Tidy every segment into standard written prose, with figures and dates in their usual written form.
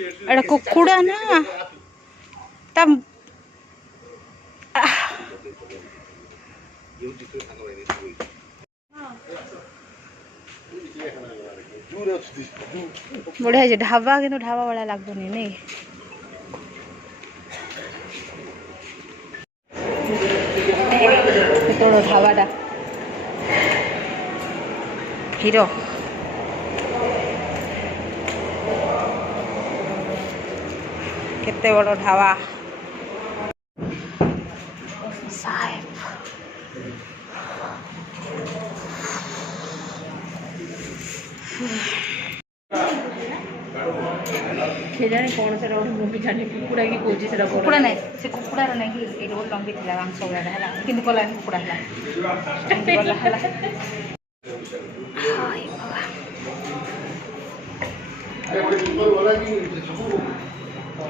एटा कुकुड़ा ना ता बढ़िया है ढाबा कि ढाबा वाला लगुनि नहीं तो ढाबाटा हीरो केते बड़ ढाबा जाने कौन से मुझे जाने कुकुड़ा की कोजी से कुकुड़ा नहीं से कुकुड़ार नहीं कि ये रोल लंबी थिला मांस वाला है किंतु कला कुकुड़ा है वाला है हाय बाबा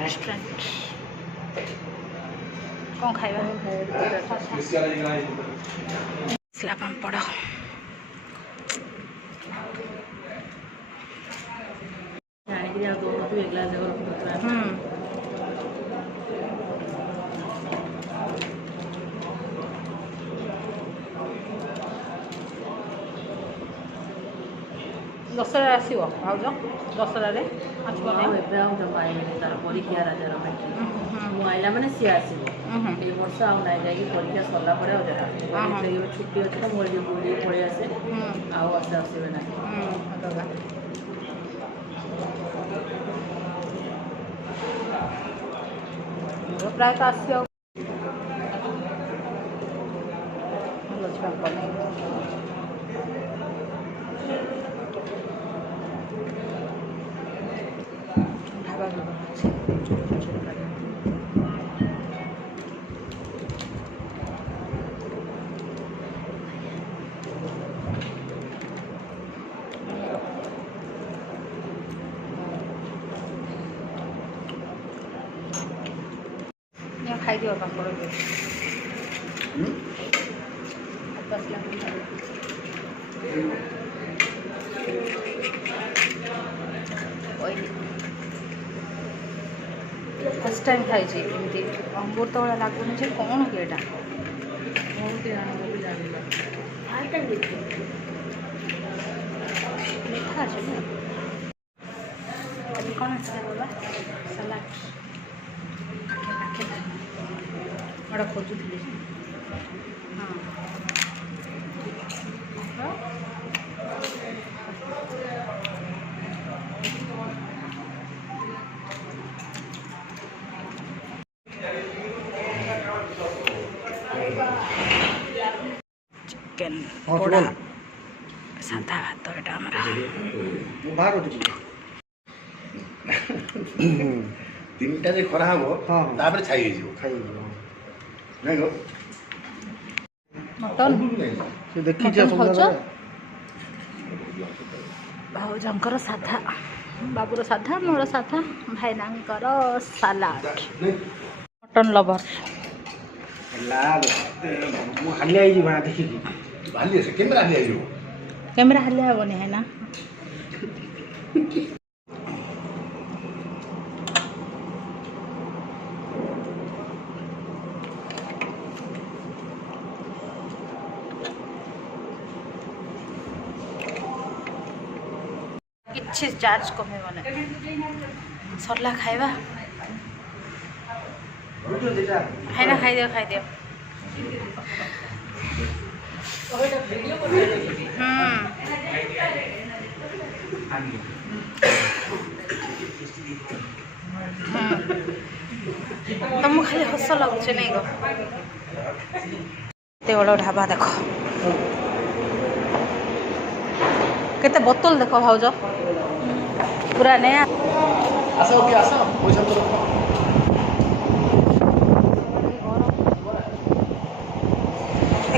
रेस्टोरेंट कौन खाइबा स्लैब हम पड़ा दसरा आसो भाज दसरा तार परीक्षा राजार मुझे मैंने सी आस वर्ष आउ ना जा परीक्षा सरला छुट्टी अच्छे तो मोर बुले पड़े आसे आसे आसवे ना प्रायतः आस खाई दियो पापड़ फर्स्ट टाइम खाई अमृत वाला लगुनि जे कौन कि एटा मीठा अच्छे अभी कौन अच्छा बोला सलाद बड़ा खोजुली हाँ चिकेन पोड़ा सादा भात एटा हमरा तीन टा खरा हम तापर छाई खाई नहीं गो मटन से देखि भाउजंकर साधा बाबूर साधा मोर साधा भाईनांकर सलाद मटन लवर कैमेरा हालिया हेनी है ना किसी चार्ज कमे सरला खाइबा है ना खाई दियो तुमको खाली हस लगुच नहीं गो एत बड़ ढाबा देख केते बोतल देख भाउज पूरा नया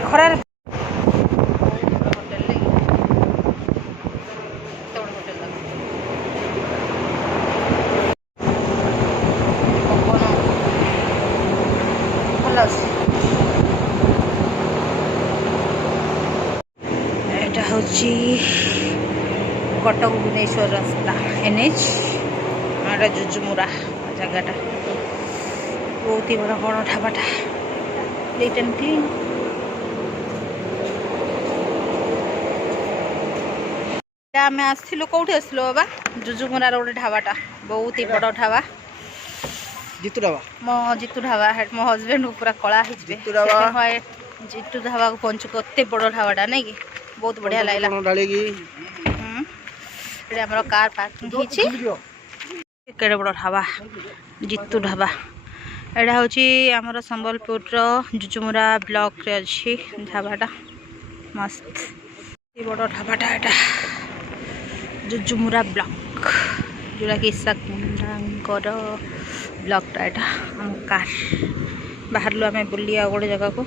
खरार एटा हूँ कटक भुवनेश्वर रास्ता NH एटा जुजुमुरा जगहटा बहुत ही बड़ा बड़ ढाबाटा नीट एंड क्लीन। आम आसलु कौटी आसलु बाबा जुजुमुरार गोटे ढाबाटा बहुत ही बड़ ढाबा जितू ढाबा मो जितू ढाबा मो हजबैंड को पूरा कला जितू ढाबा को पहुँचु कते बड़ ढाबाटा नहीं कि बहुत बढ़िया लगला। आम कार पार्किंग केड़े बड़ ढाबा जितू ढाबा एटा हूँ आमर संबलपुर जुजुमुरा ब्लॉक रे अच्छी ढाबाटा मस्त बड़ ढाबाटा एटा जुजुमुरा ब्लॉक जोटा कि ईसाकर ब्लॉकटा एटा आम कार बाहर आम बुलिया गोटे जगह को